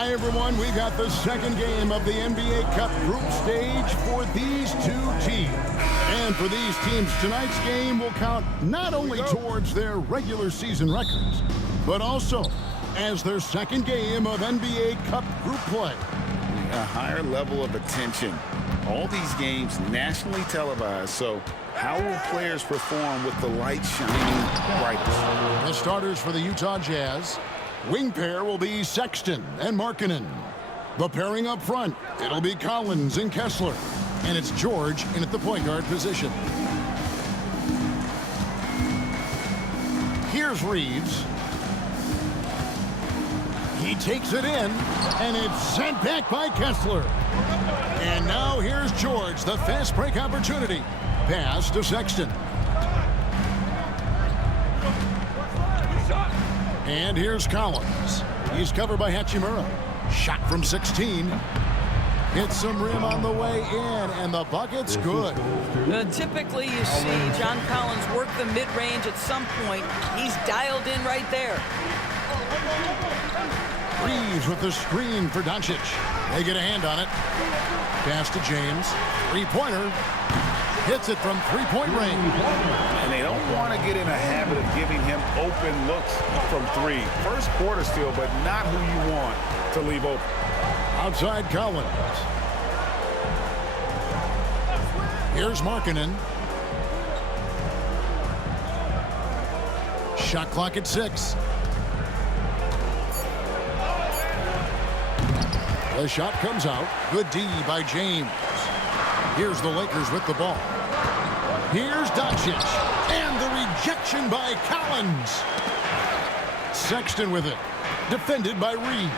Hi, everyone. We've got the second game of the NBA Cup group stage for these two teams. And for these teams, tonight's game will count not only towards their regular season records, but also as their second game of NBA Cup group play. A higher level of attention. All these games nationally televised, so how will players perform with the light shining brightest? The starters for the Utah Jazz. Wing pair will be Sexton and Markkanen. The pairing up front, it'll be Collins and Kessler. And it's George in at the point guard position. Here's Reeves. He takes it in, and it's sent back by Kessler. And now here's George, the fast break opportunity. Pass to Sexton. And here's Collins. He's covered by Hachimura. Shot from 16. Hits some rim on the way in, and the bucket's good. Typically, you see John Collins work the mid-range at some point. He's dialed in right there. Reeves with the screen for Doncic. They get a hand on it. Pass to James. Three-pointer. Hits it from three-point range. And they don't want to get in a habit of giving him open looks from three. First quarter still, but not who you want to leave open. Outside Collins. Here's Markkanen. Shot clock at 6. The shot comes out. Good D by James. Here's the Lakers with the ball. Here's Doncic. And the rejection by Collins. Sexton with it. Defended by Reeves.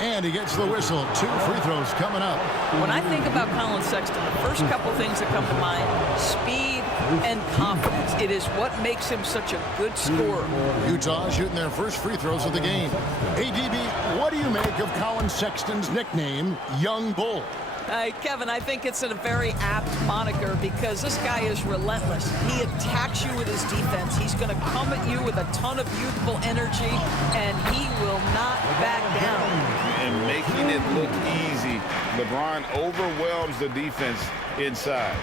And he gets the whistle. 2 free throws coming up. When I think about Colin Sexton, the first couple things that come to mind, speed and confidence. It is what makes him such a good scorer. Utah shooting their first free throws of the game. Hey, DB, what do you make of Colin Sexton's nickname, Young Bull? Kevin, I think it's a very apt moniker because this guy is relentless. He attacks you with his defense. He's going to come at you with a ton of youthful energy, and he will not back down. And making it look easy. LeBron overwhelms the defense inside.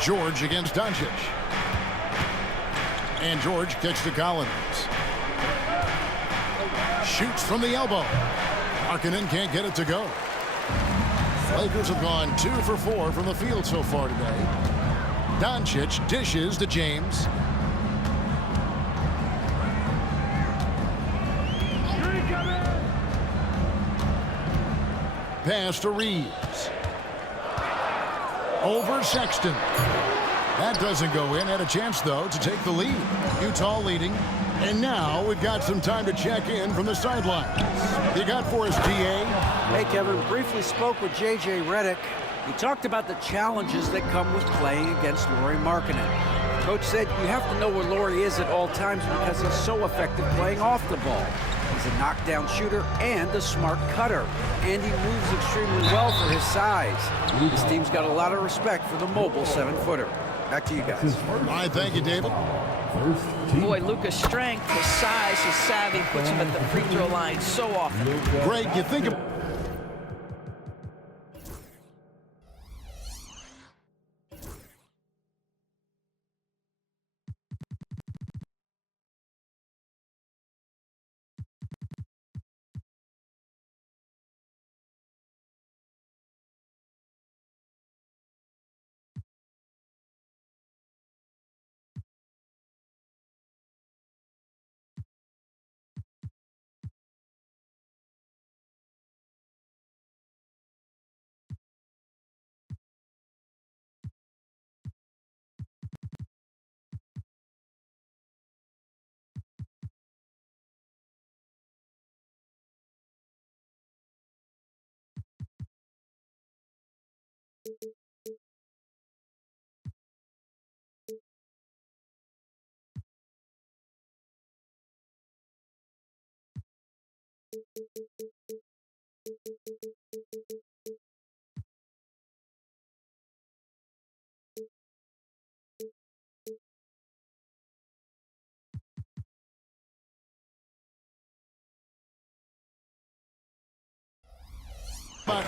George against Doncic. And George kicks to Collins. Shoots from the elbow. Markkanen can't get it to go. Lakers have gone 2 for 4 from the field so far today. Doncic dishes to James. Pass to Reeves. Over Sexton. That doesn't go in. Had a chance, though, to take the lead. Utah leading. And now we've got some time to check in from the sidelines. You got for us, DA? Hey, Kevin. Briefly spoke with J.J. Redick. He talked about the challenges that come with playing against Lauri Markkanen. Coach said you have to know where Lauri is at all times because he's so effective playing off the ball. He's a knockdown shooter and a smart cutter. And he moves extremely well for his size. This team's got a lot of respect for the mobile 7-footer. Back to you guys. All right, thank you, David. Boy, Luka's strength, his size, his savvy puts him at the free throw line so often. Greg, you think of...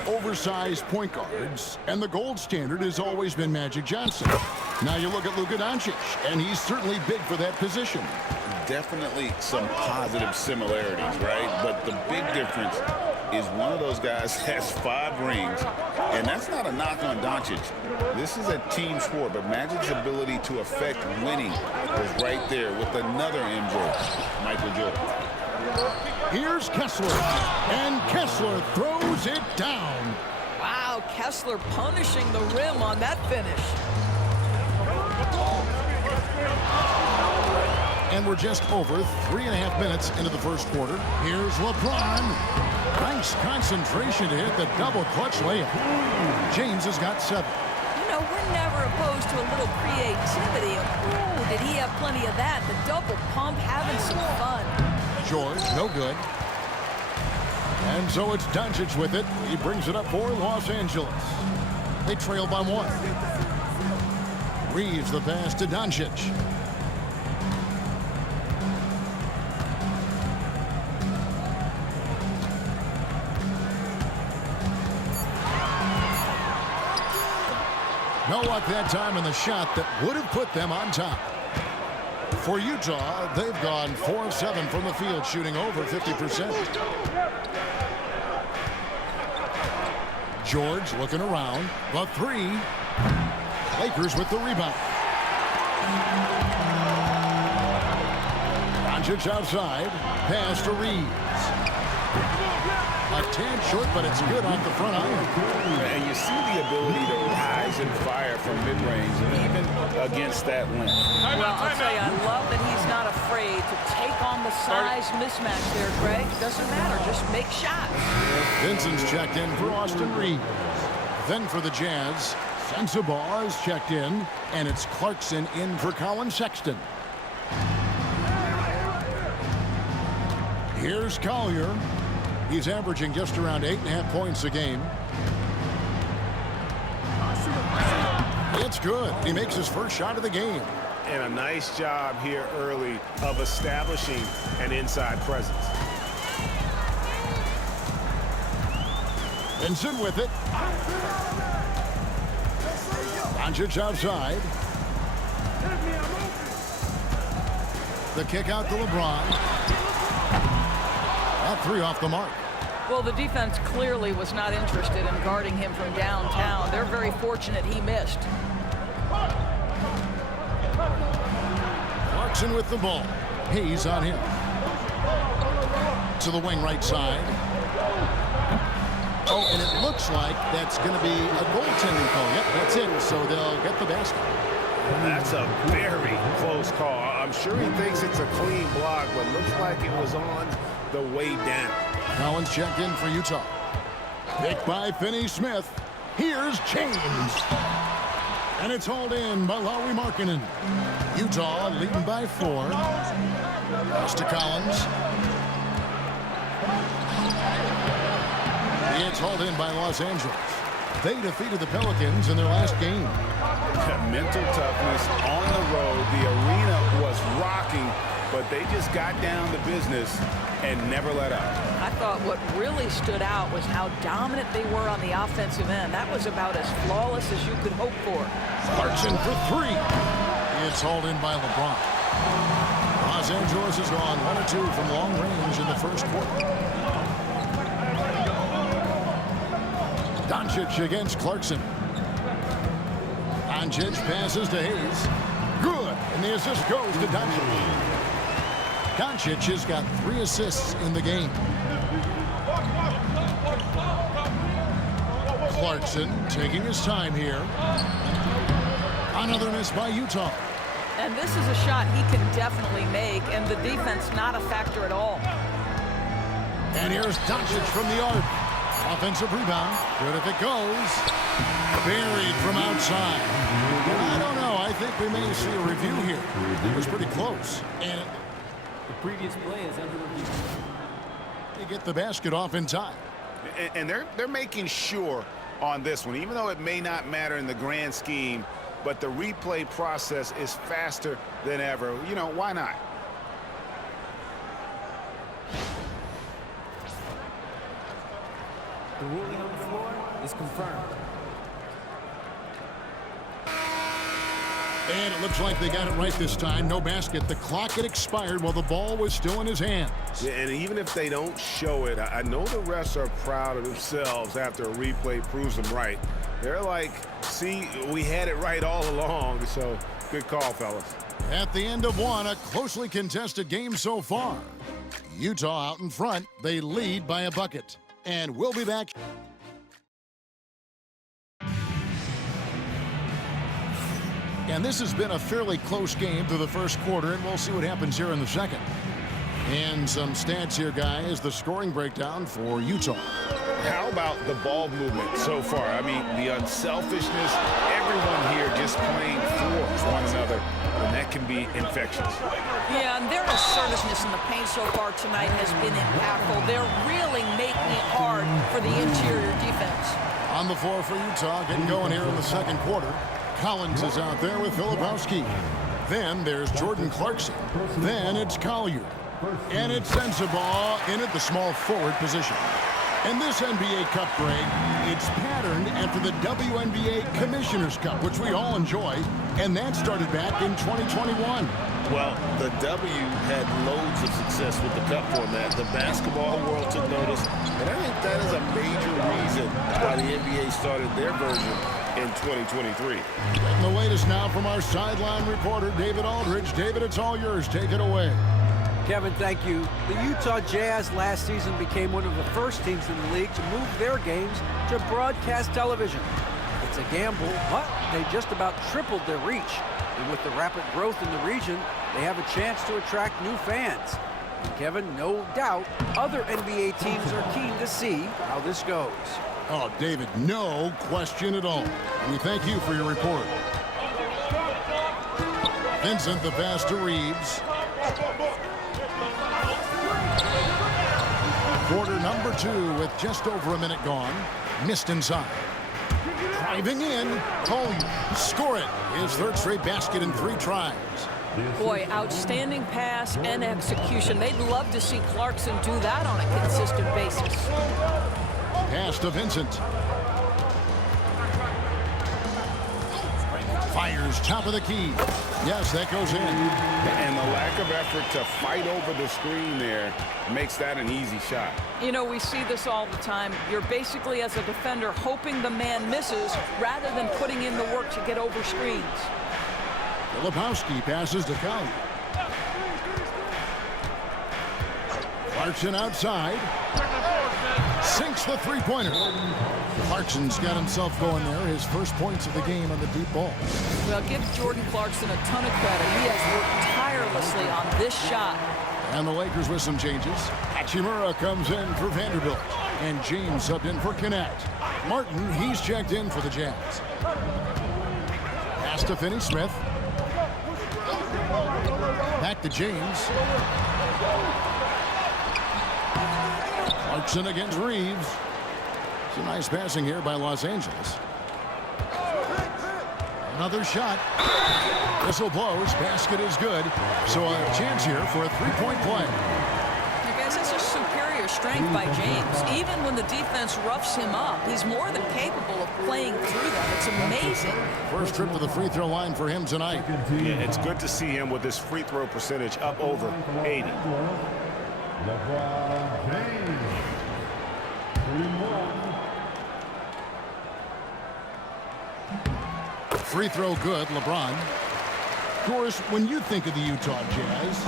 oversized point guards, and the gold standard has always been Magic Johnson. Now you look at Luka Doncic, and he's certainly big for that position. Definitely some positive similarities, right? But the big difference is one of those guys has 5 rings, and that's not a knock on Doncic. This is a team sport, but Magic's ability to affect winning was right there with another MJ, Michael Jordan. Here's Kessler, and Kessler throws it down. Wow, Kessler punishing the rim on that finish. And we're just over 3.5 minutes into the first quarter. Here's LeBron. Nice concentration to hit the double clutch layup. James has got 7. You know, we're never opposed to a little creativity. Ooh, did he have plenty of that? The double pump, having some fun. George, no good. And so it's Doncic with it. He brings it up for Los Angeles. They trail by 1. Reeves the pass to Doncic. No luck that time in the shot that would have put them on top. For Utah, they've gone 4 of 7 from the field, shooting over 50%. George looking around. The 3. Lakers with the rebound. Doncic outside. Pass to Reeves. A tad short, but it's good off the front iron. And you see the ability to rise and fire from mid-range, even against that length. Well, I'll tell you, I love that he's not afraid to take on the size mismatch there, Greg. Doesn't matter. Just make shots. Vincent's checked in for Austin Reeves. Then for the Jazz, Sensabaugh is checked in, and it's Clarkson in for Colin Sexton. Here's Collier. He's averaging just around 8.5 points a game. It's good. He makes his first shot of the game. And a nice job here early of establishing an inside presence. Vincent with it. Doncic outside. The kick out to LeBron. That 3 off the mark. Well, the defense clearly was not interested in guarding him from downtown. They're very fortunate he missed. Clarkson with the ball. Hayes on him. To the wing right side. Oh, and it looks like that's going to be a goaltending call. Yep, that's it. So they'll get the basket. That's a very close call. I'm sure he thinks it's a clean block, but looks like it was on the way down. Collins checked in for Utah. Picked by Finney-Smith. Here's James. And it's hauled in by Lauri Markkanen. Utah leading by 4. Pass to Collins. It's hauled in by Los Angeles. They defeated the Pelicans in their last game. Mental toughness on the road. The arena was rocking, but they just got down to business and never let up. I thought what really stood out was how dominant they were on the offensive end. That was about as flawless as you could hope for. Clarkson for 3. It's hauled in by LeBron. Los Angeles has gone 1 of 2 from long range in the first quarter. Doncic against Clarkson. Doncic passes to Hayes. Good. And the assist goes to Doncic. Doncic has got 3 assists in the game. Clarkson taking his time here. Another miss by Utah. And this is a shot he can definitely make, and the defense not a factor at all. And here's Doncic from the arc. Offensive rebound. Good if it goes. Buried from outside. I don't know. I think we may see a review here. It was pretty close. And the previous play is under review. They get the basket off in time. And they're making sure on this one, even though it may not matter in the grand scheme, but the replay process is faster than ever. You know, why not? The ruling on the floor. is confirmed. And it looks like they got it right this time. No basket. The clock had expired while the ball was still in his hands. Yeah, and even if they don't show it, I know the refs are proud of themselves after a replay proves them right. They're like, see, we had it right all along. So good call, fellas. At the end of one, a closely contested game so far. Utah out in front. They lead by a bucket. And we'll be back. And this has been a fairly close game through the first quarter, and we'll see what happens here in the second. And some stats here, guys. The scoring breakdown for Utah. How about the ball movement so far? I mean, the unselfishness, everyone here just playing for one another, and that can be infectious. Yeah, and their assertiveness in the paint so far tonight has been impactful. They're really making it hard for the interior defense. On the floor for Utah, getting going here in the second quarter. Collins is out there with Filipowski. Then there's Jordan Clarkson. Then it's Collier. And it's Sensabaugh in at the small forward position. And this NBA Cup, Greg, it's patterned after the WNBA Commissioner's Cup, which we all enjoy, and that started back in 2021. Well, the W had loads of success with the Cup format. The basketball world took notice, and I think that is a major reason why the NBA started their version in 2023. And the latest now from our sideline reporter, David Aldridge. David, it's all yours. Take it away. Kevin, thank you. The Utah Jazz last season became one of the first teams in the league to move their games to broadcast television. It's a gamble, but they just about tripled their reach. And with the rapid growth in the region, they have a chance to attract new fans. And Kevin, no doubt, other NBA teams are keen to see how this goes. Oh, David, no question at all. And we thank you for your report. Vincent, the pass to Reeves. Quarter number 2 with just over a minute gone. Missed inside. Driving in. Collier. Score it. His third straight basket in 3 tries. Boy, outstanding pass and execution. They'd love to see Clarkson do that on a consistent basis. Pass to Vincent. Fires top of the key. Yes, that goes in. And the lack of effort to fight over the screen there makes that an easy shot. You know, we see this all the time. You're basically, as a defender, hoping the man misses rather than putting in the work to get over screens. Filipowski passes to Collier. Clarkson outside. Sinks the three-pointer. Clarkson's got himself going there. His first points of the game on the deep ball. Well, give Jordan Clarkson a ton of credit. He has worked tirelessly on this shot. And the Lakers with some changes. Hachimura comes in for Vanderbilt. And James subbed in for Connect. Martin, he's checked in for the Jazz. Pass to Finney-Smith. Back to James. Clarkson against Reeves. Some nice passing here by Los Angeles. Another shot. Whistle blows. Basket is good. So a chance here for a three-point play. You guys, that's just superior strength by James. Even when the defense roughs him up, he's more than capable of playing through them. It's amazing. First trip to the free throw line for him tonight. Yeah, it's good to see him with his free throw percentage up over 80. LeBron James. 3-1. Free throw good, LeBron. Of course, when you think of the Utah Jazz,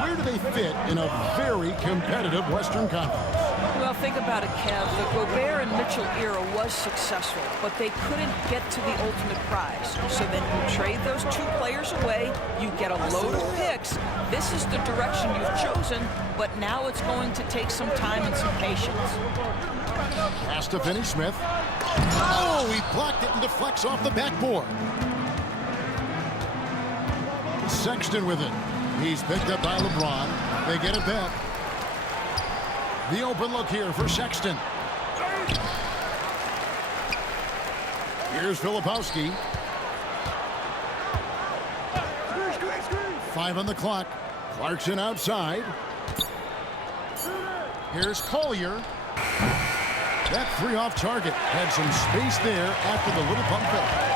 where do they fit in a very competitive Western Conference? Well, think about it, Kev. The Gobert and Mitchell era was successful, but they couldn't get to the ultimate prize. So then you trade those 2 players away, you get a load of picks. This is the direction you've chosen, but now it's going to take some time and some patience. Pass to Finney-Smith. Oh, he blocked it and deflects off the backboard. Sexton with it. He's picked up by LeBron. They get it back. The open look here for Sexton. Here's Filipowski. 5 on the clock. Clarkson outside. Here's Collier. That three off target had some space there after the little pump fake.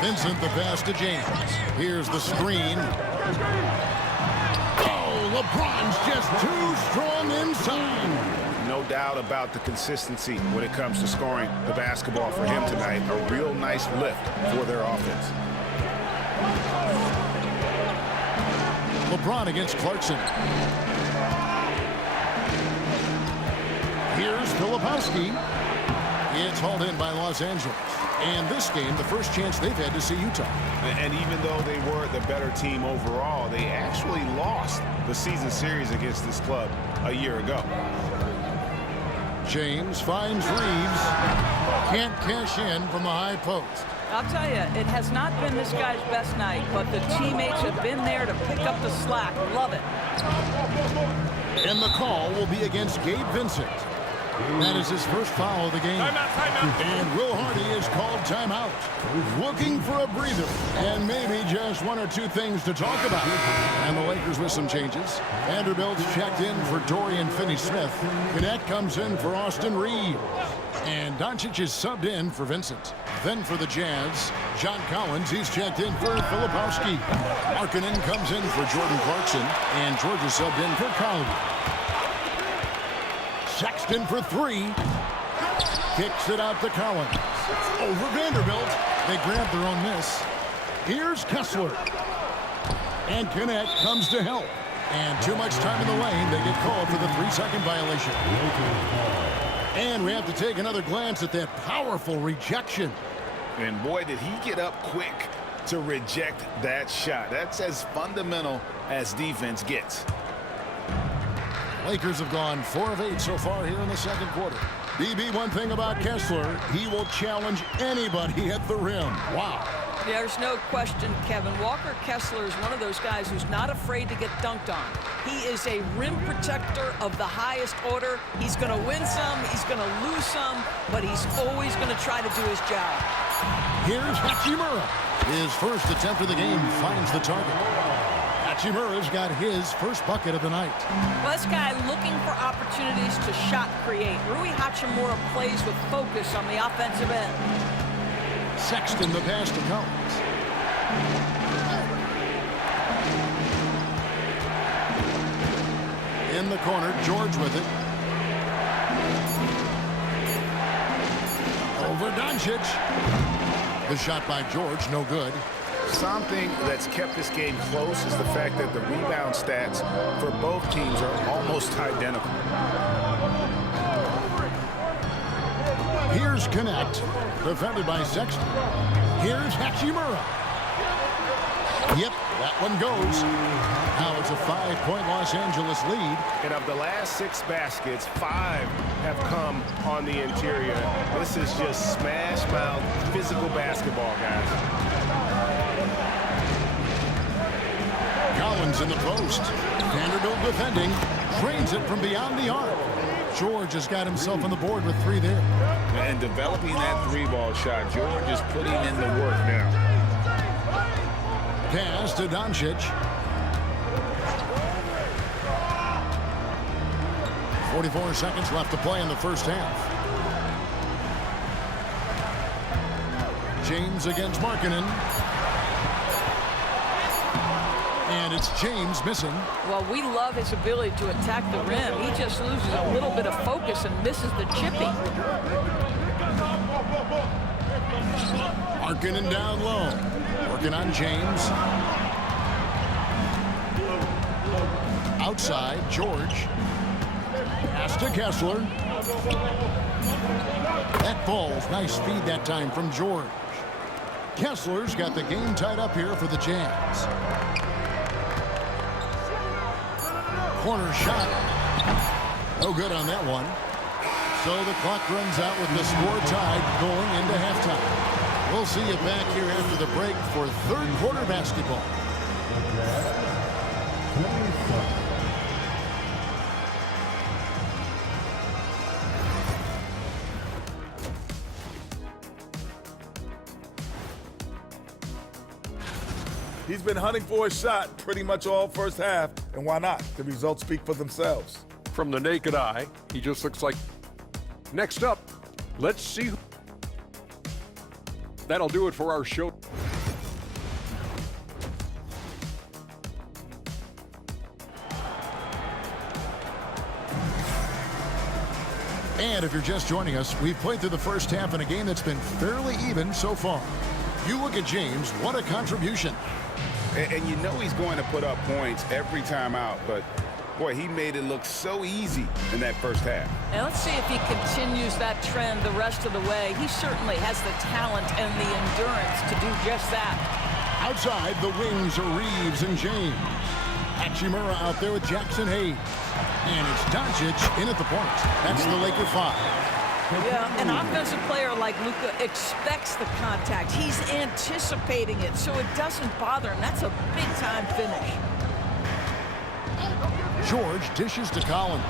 Vincent the pass to James. Here's the screen. Oh, LeBron's just too strong inside. No doubt about the consistency when it comes to scoring the basketball for him tonight. A real nice lift for their offense. LeBron against Clarkson. Here's Filipowski. It's hauled in by Los Angeles. And this game, the first chance they've had to see Utah. And even though they were the better team overall, they actually lost the season series against this club a year ago. James finds Reeves. Can't cash in from the high post. I'll tell you, it has not been this guy's best night, but the teammates have been there to pick up the slack. Love it. And the call will be against Gabe Vincent. That is his first foul of the game. Timeout. And Will Hardy is called timeout. Looking for a breather. And maybe just one or two things to talk about. And the Lakers with some changes. Vanderbilt's checked in for Dorian Finney-Smith. Gannett comes in for Austin Reeves. And Doncic is subbed in for Vincent. Then for the Jazz, John Collins, he's checked in for Filipowski. Markkanen comes in for Jordan Clarkson. And George is subbed in for Collins. Sexton for three. Kicks it out to Collins. Over Vanderbilt. They grab their own miss. Here's Kessler. And Gannett comes to help. And too much time in the lane. They get called for the 3-second violation. And we have to take another glance at that powerful rejection. And boy, did he get up quick to reject that shot. That's as fundamental as defense gets. Lakers have gone 4 of 8 so far here in the second quarter. BB, one thing about Kessler, he will challenge anybody at the rim. Wow. There's no question, Kevin. Walker Kessler is one of those guys who's not afraid to get dunked on. He is a rim protector of the highest order. He's going to win some, he's going to lose some, but he's always going to try to do his job. Here's Hachimura. His first attempt of the game finds the target. Hachimura's got his first bucket of the night. Well, this guy looking for opportunities to shot create. Rui Hachimura plays with focus on the offensive end. Sexton the pass to Collins. In the corner, George with it. Over Doncic. The shot by George, no good. Something that's kept this game close is the fact that the rebound stats for both teams are almost identical. Here's Gannett, defended by Sexton. Here's Hachimura. Yep, that one goes. Now it's a 5-point Los Angeles lead. And of the last 6 baskets, 5 have come on the interior. This is just smash-mouth physical basketball, guys. Collins in the post. Vanderbilt defending. Drains it from beyond the arc. George has got himself on the board with 3 there. And developing that 3-ball shot, George is putting in the work now. Pass to Doncic. 44 seconds left to play in the first half. James against Markkanen. And it's James missing. Well, we love his ability to attack the rim. He just loses a little bit of focus and misses the chipping. Markkanen down low. Working on James. Outside, George. Pass to Kessler. That ball's nice feed that time from George. Kessler's got the game tied up here for the Jazz. Corner shot. No good on that one. So the clock runs out with the score tied going into halftime. We'll see you back here after the break for third quarter basketball. He's been hunting for a shot pretty much all first half, and why not? The results speak for themselves. from the naked eye. He just looks like... Next up, let's see. That'll do it for our show. And if you're just joining us, we've played through the first half in a game that's been fairly even so far. You look at James, what a contribution. And you know he's going to put up points every time out, but boy, he made it look so easy in that first half. And let's see if he continues that trend the rest of the way. He certainly has the talent and the endurance to do just that. Outside, the wings are Reeves and James. Hachimura out there with Jackson Hayes. And it's Doncic in at the point. That's the Laker 5. Yeah, an offensive player like Luka expects the contact. He's anticipating it, so it doesn't bother him. That's a big-time finish. George dishes to Collins.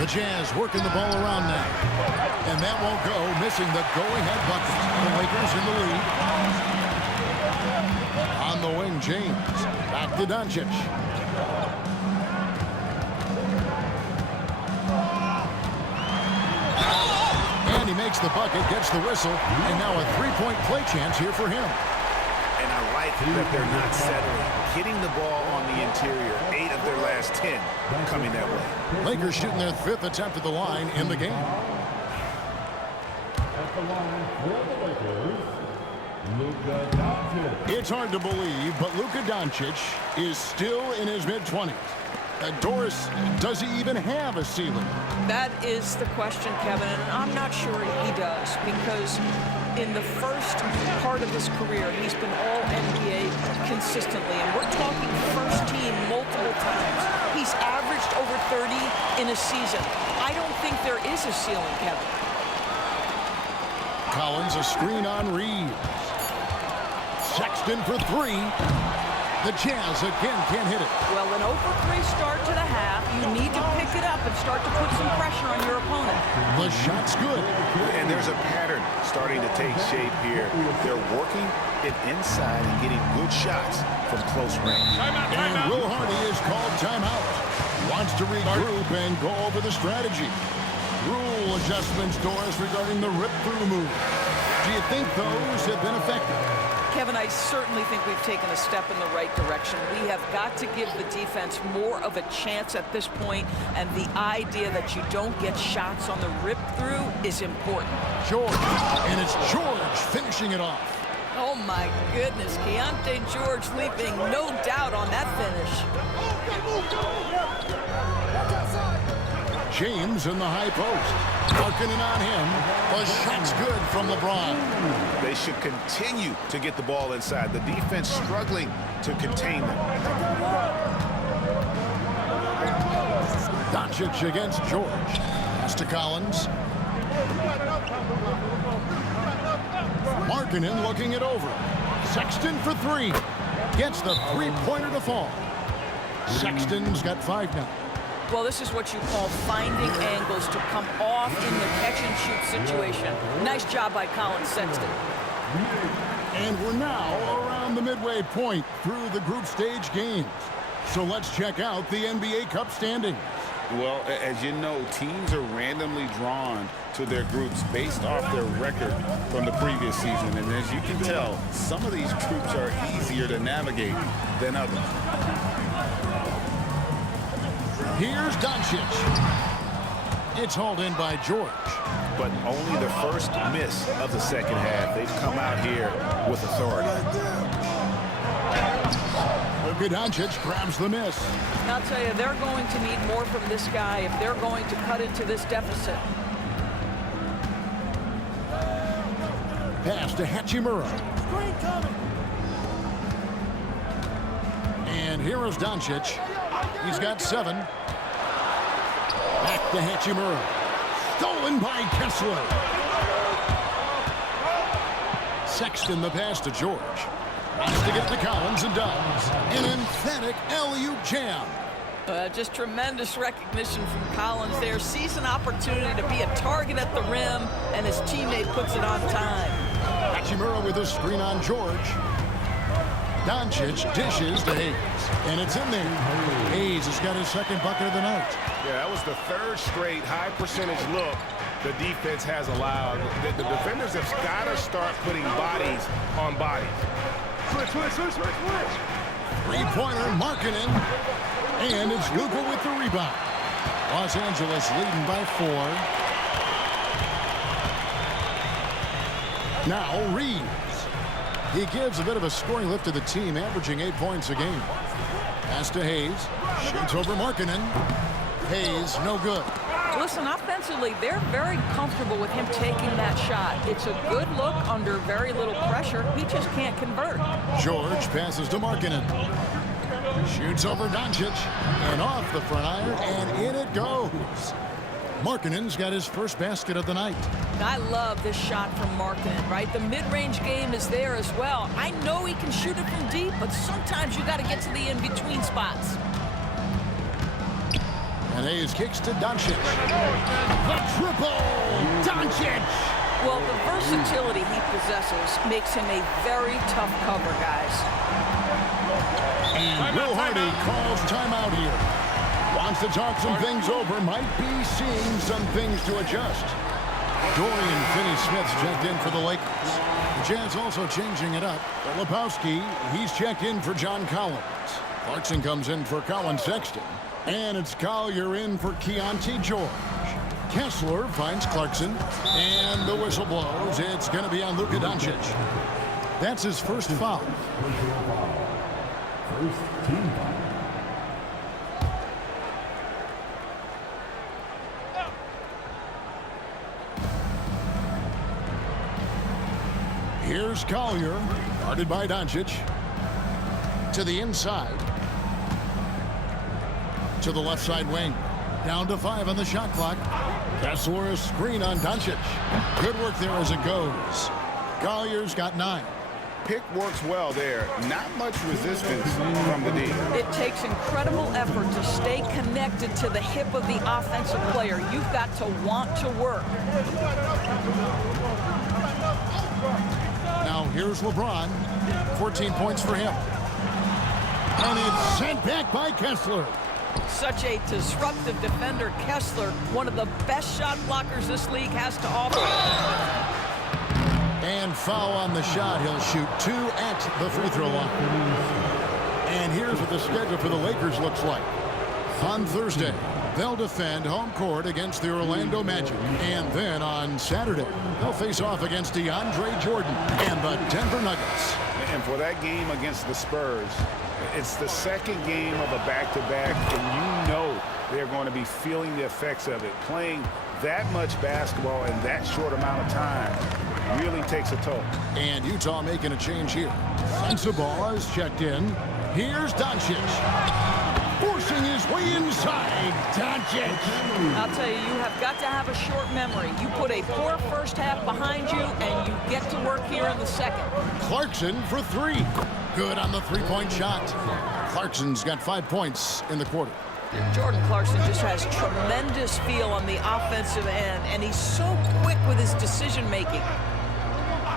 The Jazz working the ball around now. And that won't go, missing the go-ahead bucket. The Lakers in the lead. On the wing, James. Back to Doncic. And he makes the bucket, gets the whistle, and now a three-point play chance here for him. And I like that they're not settling. Hitting the ball on the interior, 8 of their last 10 coming that way. Lakers shooting their 5th attempt at the line in the game. It's hard to believe, but Luka Doncic is still in his mid-20s. Doris, does he even have a ceiling? That is the question, Kevin, and I'm not sure he does, because in the first part of his career, he's been all-NBA consistently, and we're talking first team multiple times. He's averaged over 30 in a season. I don't think there is a ceiling, Kevin. Collins, a screen on Reeves. Sexton for 3. The Jazz again can't hit it. Well, an 0-for-3 start to the half. You need to pick it up and start to put some pressure on your opponent. The shot's good. And there's a pattern starting to take shape here. They're working it inside and getting good shots from close range. And Will Hardy is called timeout. Wants to regroup and go over the strategy. Rule adjustments, Doris, regarding the rip-through move. Do you think those have been effective? Kevin, I certainly think we've taken a step in the right direction. We have got to give the defense more of a chance at this point, and the idea that you don't get shots on the rip-through is important. George, and it's George finishing it off. Oh, my goodness. Keontae George leaping, no doubt on that finish. James in the high post. Marketing on him. The shot's good from LeBron. They should continue to get the ball inside. The defense struggling to contain them. Doncic against George. Pass to Collins. Markkanen looking it over. Sexton for 3. Gets the three-pointer to fall. Sexton's got 5 now. Well, this is what you call finding angles to come off in the catch-and-shoot situation. Nice job by Colin Sexton. And we're now around the midway point through the group stage games. So let's check out the NBA Cup standings. Well, as you know, teams are randomly drawn to their groups based off their record from the previous season. And as you can tell, some of these groups are easier to navigate than others. Here's Doncic. It's hauled in by George. But only the first miss of the second half. They've come out here with authority. Luka Doncic grabs the miss. And I'll tell you, they're going to need more from this guy if they're going to cut into this deficit. Pass to Hachimura. And here is Doncic. He's got 7. Back to Hachimura. Stolen by Kessler. Sexton the pass to George. Has to get to Collins and does. An emphatic alley-oop jam. Just tremendous recognition from Collins there. Sees an opportunity to be a target at the rim, and his teammate puts it on time. Hachimura with a screen on George. Doncic dishes to Hayes, and it's in there. Hayes has got his second bucket of the night. Yeah, that was the third straight high percentage look the defense has allowed. The defenders have got to start putting bodies on bodies. Three-pointer, Markkanen, and it's Luka with the rebound. Los Angeles leading by 4. Now Reeves. He gives a bit of a scoring lift to the team, averaging 8 points a game. Pass to Hayes. Shoots over Markkanen. Hayes, no good. Listen, offensively, they're very comfortable with him taking that shot. It's a good look under very little pressure. He just can't convert. George passes to Markkanen. Shoots over Doncic. And off the front iron, and in it goes. Markkanen's got his first basket of the night. I love this shot from Markkanen, right? The mid-range game is there as well. I know he can shoot it from deep, but sometimes you got to get to the in-between spots. And Hayes kicks to Doncic. The triple! Doncic! Well, the versatility he possesses makes him a very tough cover, guys. And Will Hardy calls timeout here. Wants to talk some things over. Might be seeing some things to adjust. Dorian Finney-Smith's checked in for the Lakers. The Jazz also changing it up. Lebowski, he's checked in for John Collins. Clarkson comes in for Colin Sexton. And it's Collier in for Keontae George. Kessler finds Clarkson. And the whistle blows. It's going to be on Luka Doncic. That's his first foul. First team foul. Here's Collier, guarded by Doncic. To the inside. To the left side wing. Down to 5 on the shot clock. Kessler a screen on Doncic. Good work there as it goes. Collier's got 9. Pick works well there. Not much resistance from the D. It takes incredible effort to stay connected to the hip of the offensive player. You've got to want to work. Now here's LeBron. 14 points for him. And it's sent back by Kessler. Such a disruptive defender, Kessler, one of the best shot blockers this league has to offer. And foul on the shot. He'll shoot 2 at the free throw line. And here's what the schedule for the Lakers looks like. On Thursday, they'll defend home court against the Orlando Magic. And then on Saturday, they'll face off against DeAndre Jordan and the Denver Nuggets. And for that game against the Spurs, it's the second game of a back-to-back, and you know they're going to be feeling the effects of it. Playing that much basketball in that short amount of time really takes a toll. And Utah making a change here. Sensabaugh is checked in. Here's Doncic. Forcing his way inside. Doncic. I'll tell you, you have got to have a short memory. You put a poor first half behind you, and you get to work here in the second. Clarkson for 3. Good on the three-point shot. Clarkson's got 5 points in the quarter. Jordan Clarkson just has tremendous feel on the offensive end, and he's so quick with his decision-making.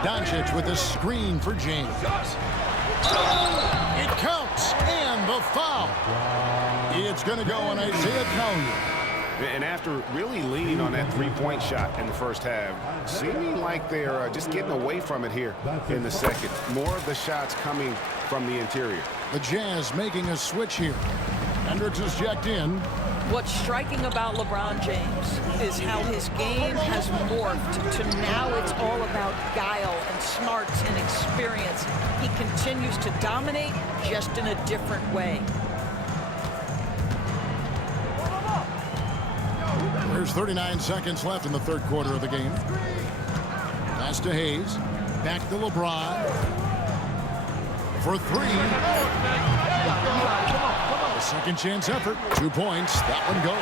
Doncic with a screen for James. It counts, and the foul. It's going to go on Isaiah Collier. And after really leaning on that three-point shot in the first half, seeming like they're just getting away from it here in the second. More of the shots coming from the interior. The Jazz making a switch here. Hendricks is checked in. What's striking about LeBron James is how his game has morphed to now it's all about guile and smarts and experience. He continues to dominate just in a different way. There's 39 seconds left in the third quarter of the game. Pass to Hayes. Back to LeBron. For 3. A second chance effort. 2 points. That one goes.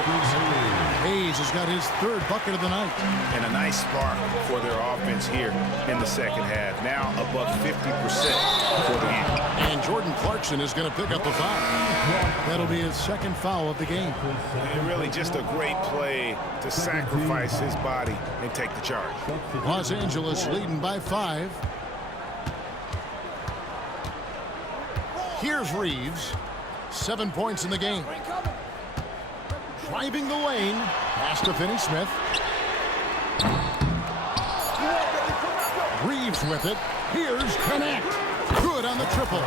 Hayes has got his third bucket of the night. And a nice spark for their offense here in the second half. Now above 50% for the game. And Jordan Clarkson is going to pick up the foul. That'll be his second foul of the game. And really just a great play to sacrifice his body and take the charge. Los Angeles leading by 5. Here's Reeves. 7 points in the game. Driving the lane. Pass to Finney-Smith. Reeves with it. Here's Connect. Good on the triple.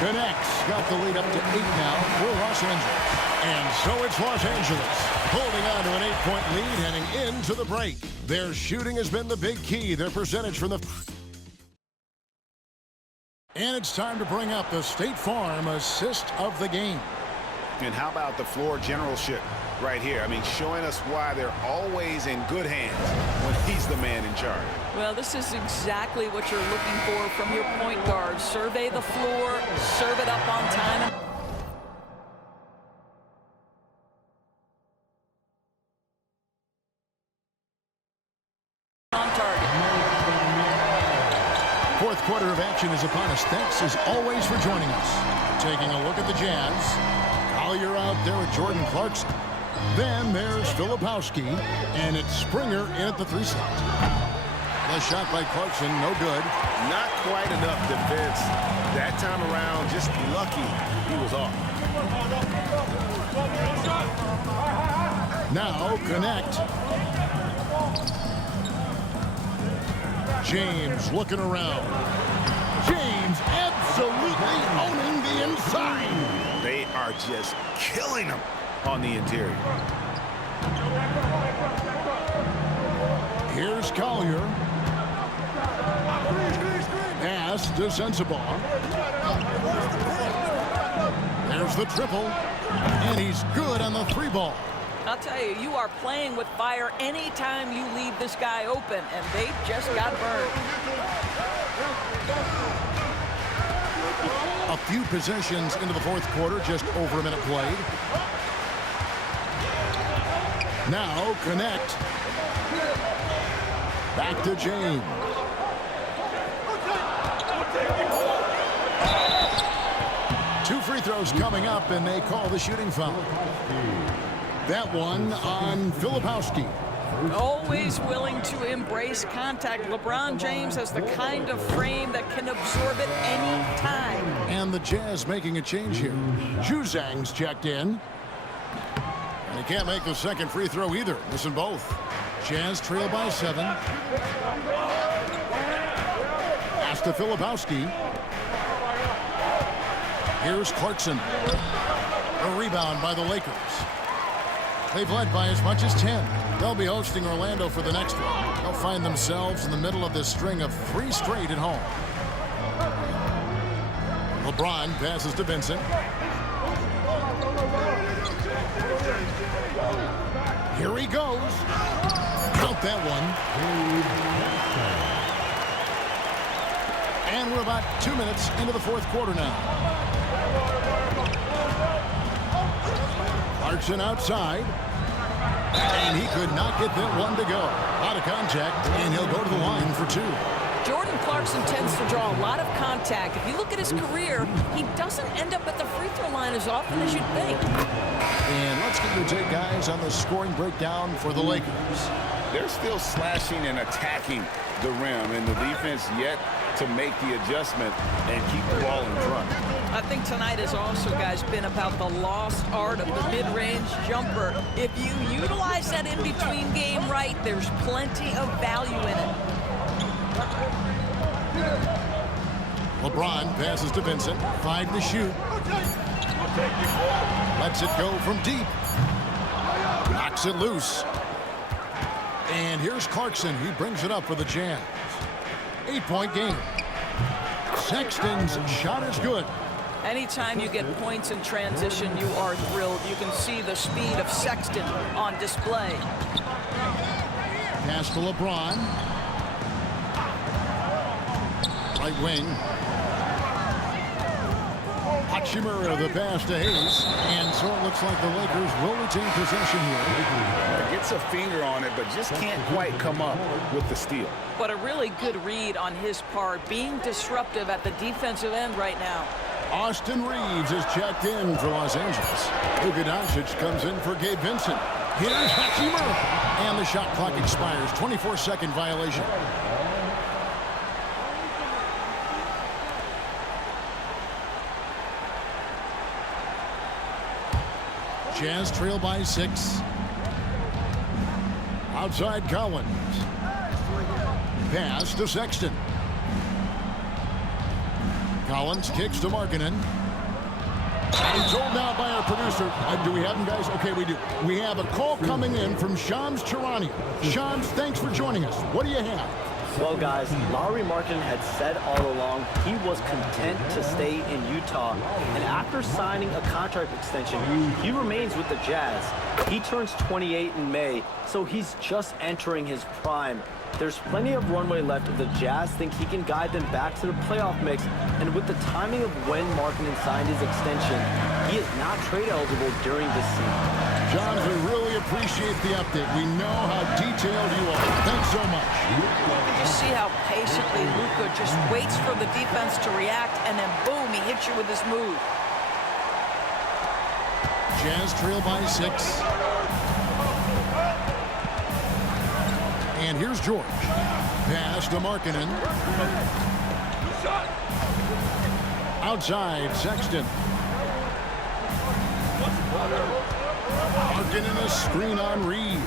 Connect's got the lead up to 8 now for Los Angeles. And so it's Los Angeles holding on to an 8-point lead heading into the break. Their shooting has been the big key. Their percentage from the... And it's time to bring up the State Farm assist of the game. And how about the floor generalship right here? I mean, showing us why they're always in good hands when he's the man in charge. Well, this is exactly what you're looking for from your point guard. Survey the floor, serve it up on time. On target. Fourth quarter of action is upon us. Thanks as always for joining us. Taking a look at the Jazz. Collier out there with Jordan Clarkson. Then there's Filipowski, and it's Springer in at the 3 slot. The shot by Clarkson, no good. Not quite enough defense that time around. Just lucky he was off. Now Connect. James looking around. James absolutely owning the inside. They are just killing them on the interior. Here's Collier. Pass to Sensabaugh. There's the triple. And he's good on the 3 ball. I'll tell you, you are playing with fire anytime you leave this guy open, and they just got burned. A few possessions into the fourth quarter, just over a minute played. Now Connect. Back to James. Two free throws coming up, and they call the shooting foul. That one on Filipowski. Always willing to embrace contact. LeBron James has the kind of frame that can absorb it any time. And the Jazz making a change here. Juzang's checked in. And he can't make the second free throw either. Missing both. Jazz trail by 7. Pass to Filipowski. Here's Clarkson. A rebound by the Lakers. They've led by as much as 10. They'll be hosting Orlando for the next one. They'll find themselves in the middle of this string of 3 straight at home. LeBron passes to Vincent. Here he goes. Count that one. And we're about 2 minutes into the fourth quarter now. Clarkson outside. And he could not get that one to go. Out of contact, and he'll go to the line for 2. Jordan Clarkson tends to draw a lot of contact. If you look at his career, he doesn't end up at the free throw line as often as you'd think. And let's get your take, guys, on the scoring breakdown for the Lakers. They're still slashing and attacking the rim, and the defense yet to make the adjustment and keep the ball in front. I think tonight has also, guys, been about the lost art of the mid-range jumper. If you utilize that in-between game right, there's plenty of value in it. LeBron passes to Vincent. 5 to shoot. Lets it go from deep. Knocks it loose. And here's Clarkson. He brings it up for the Jazz. 8-point game. Sexton's shot is good. Anytime you get points in transition, you are thrilled. You can see the speed of Sexton on display. Pass to LeBron. Right wing. Hachimura the pass to Hayes. And so it looks like the Lakers will retain possession here. Gets a finger on it, but just can't quite come up with the steal. But a really good read on his part, being disruptive at the defensive end right now. Austin Reeves is checked in for Los Angeles. Luka Doncic comes in for Gabe Vincent. Here's Hachimura. And the shot clock expires. 24-second violation. Jazz trail by 6. Outside Collins. Pass to Sexton. Collins kicks to Markkanen. He's told now by our producer. Do we have him, guys? Okay, we do. We have a call coming in from Shams Charania. Shams, thanks for joining us. What do you have? Well, guys, Lauri Markkanen had said all along he was content to stay in Utah. And after signing a contract extension, he remains with the Jazz. He turns 28 in May, so he's just entering his prime. There's plenty of runway left if the Jazz think he can guide them back to the playoff mix. And with the timing of when Markkanen signed his extension, he is not trade eligible during this season. John, we really appreciate the update. We know how detailed you are. Thanks so much. Did you see how patiently Luka just waits for the defense to react, and then boom, he hits you with his move. Jazz trail by 6. And here's George. Pass to Markkanen. Outside, Sexton. Markkanen a screen on Reeves.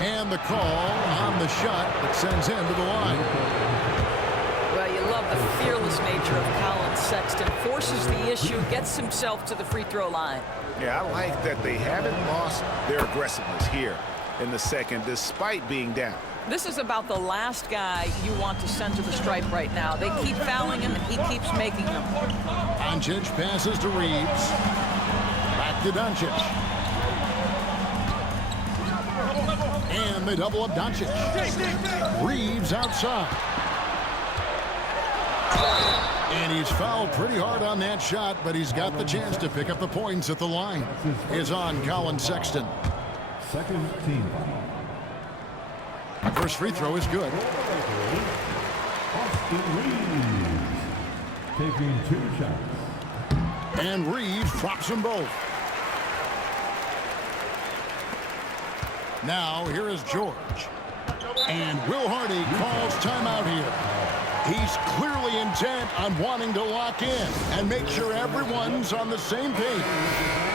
And the call on the shot that sends him to the line. Well, you love the fearless nature of Colin Sexton. Forces the issue, gets himself to the free throw line. Yeah, I like that they haven't lost their aggressiveness here in the second, despite being down. This is about the last guy you want to send to the stripe right now. They keep fouling him, and he keeps making them. Doncic passes to Reeves. Back to Doncic. And they double up Doncic. Reeves outside. And he's fouled pretty hard on that shot, but he's got the chance to pick up the points at the line. Is on Colin Sexton. Second team. First free throw is good. Austin Reeves taking 2 shots. And Reeves drops them both. Now here is George. And Will Hardy calls timeout here. He's clearly intent on wanting to lock in and make sure everyone's on the same page.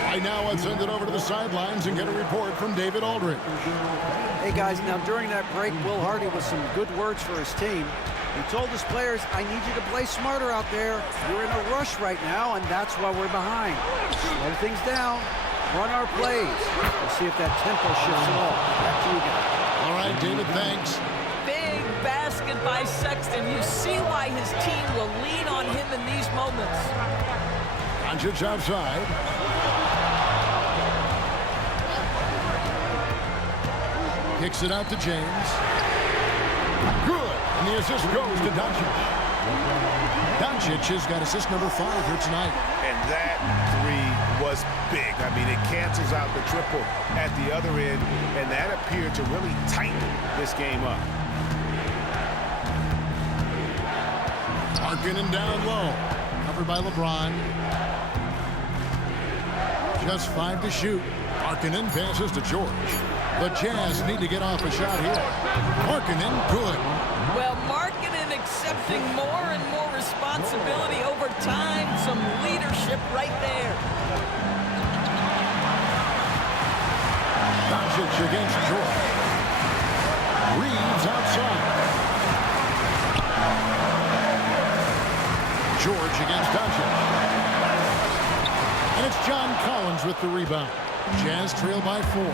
Right now, let's send it over to the sidelines and get a report from David Aldridge. Hey, guys, now during that break, Will Hardy with some good words for his team. He told his players, I need you to play smarter out there. You're in a rush right now, and that's why we're behind. Slow things down. Run our plays. We'll see if that tempo shifts at all. Back to you guys. All right, David, thanks. Big basket by Sexton. You see why his team will lean on him in these moments. Doncic outside. Kicks it out to James. Good. And the assist goes to Doncic. Doncic has got assist number 5 here tonight. And that 3 was big. I mean, it cancels out the triple at the other end, and that appeared to really tighten this game up. Markkanen down low. Covered by LeBron. Just 5 to shoot. Markkanen passes to George. The Jazz need to get off a shot here. Markkanen, good. Well, Markkanen accepting more and more responsibility over time. Some leadership right there. Doncic against George. Reeves outside. George against Doncic. And it's John Collins with the rebound. Jazz trail by 4.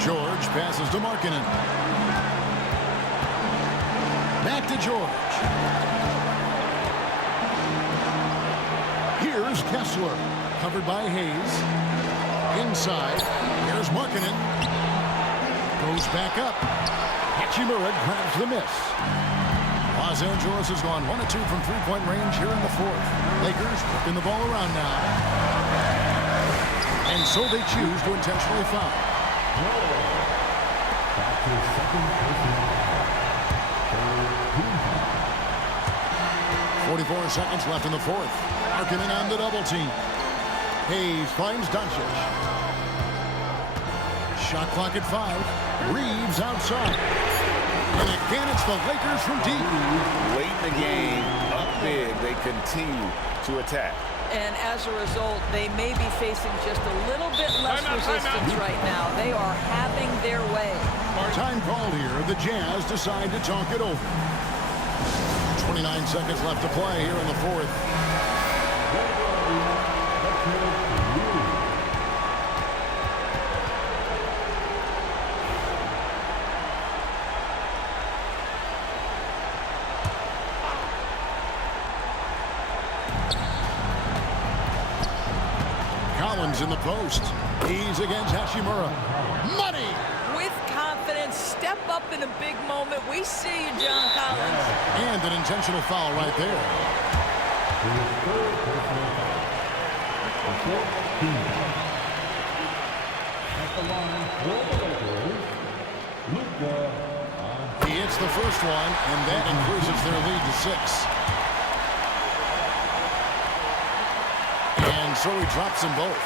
George passes to Markkanen. Back to George. Here's Kessler. Covered by Hayes. Inside. Here's Markkanen. Goes back up. Hachimura grabs the miss. Los Angeles has gone 1 of 2 from three-point range here in the 4th. Lakers working the ball around now. And so they choose to intentionally foul. Back to second person. 44 seconds left in the 4th. Markkanen on the double team. Hayes finds Doncic. Shot clock at 5. Reeves outside. And again, it's the Lakers from deep. Late in the game, up big, they continue to attack. And as a result, they may be facing just a little bit less resistance right now. They are having their way. Time called here. The Jazz decide to talk it over. 29 seconds left to play here in the fourth. Collins in the post. He's against Hashimura. Money! With confidence, step up in a big moment. We see you, John Collins. And an intentional foul right there. He hits the first one, and that increases their lead to 6. And so he drops them both.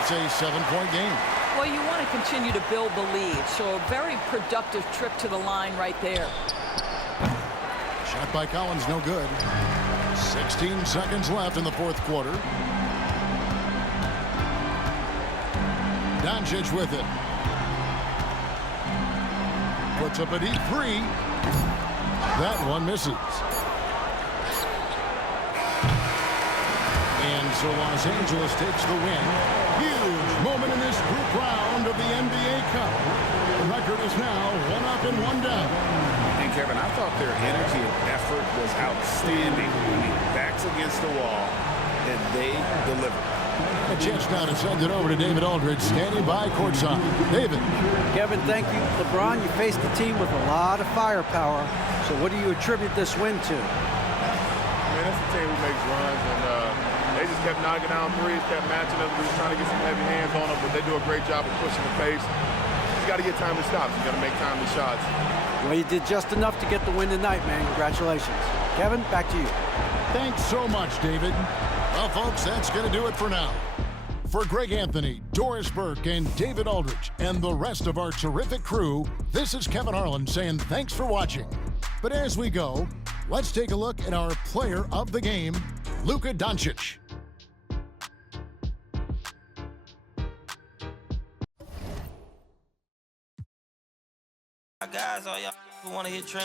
It's a 7-point game. Well, you want to continue to build the lead, so a very productive trip to the line right there. Shot by Collins, no good. 16 seconds left in the fourth quarter. Doncic with it. Puts up a deep three. That one misses. And so Los Angeles takes the win. Huge moment in this group round of the NBA Cup. The record is now 1 up and 1 down. And Kevin, I thought their energy and effort was outstanding. I mean, backs against the wall, and they delivered. A chance now to send it over to David Aldridge, standing by courtside. David. Kevin, thank you. LeBron, you faced a team with a lot of firepower. So what do you attribute this win to? Man, that's a team who makes runs, and they just kept knocking down threes, kept matching up. We were trying to get some heavy hands on them, but they do a great job of pushing the pace. You got to get timely stops. You got to make timely shots. Well, you did just enough to get the win tonight, man. Congratulations. Kevin, back to you. Thanks so much, David. Well, folks, that's going to do it for now. For Greg Anthony, Doris Burke, and David Aldridge, and the rest of our terrific crew, this is Kevin Harlan saying thanks for watching. But as we go, let's take a look at our player of the game, Luka Doncic. Guys, all y'all who want to hit trend.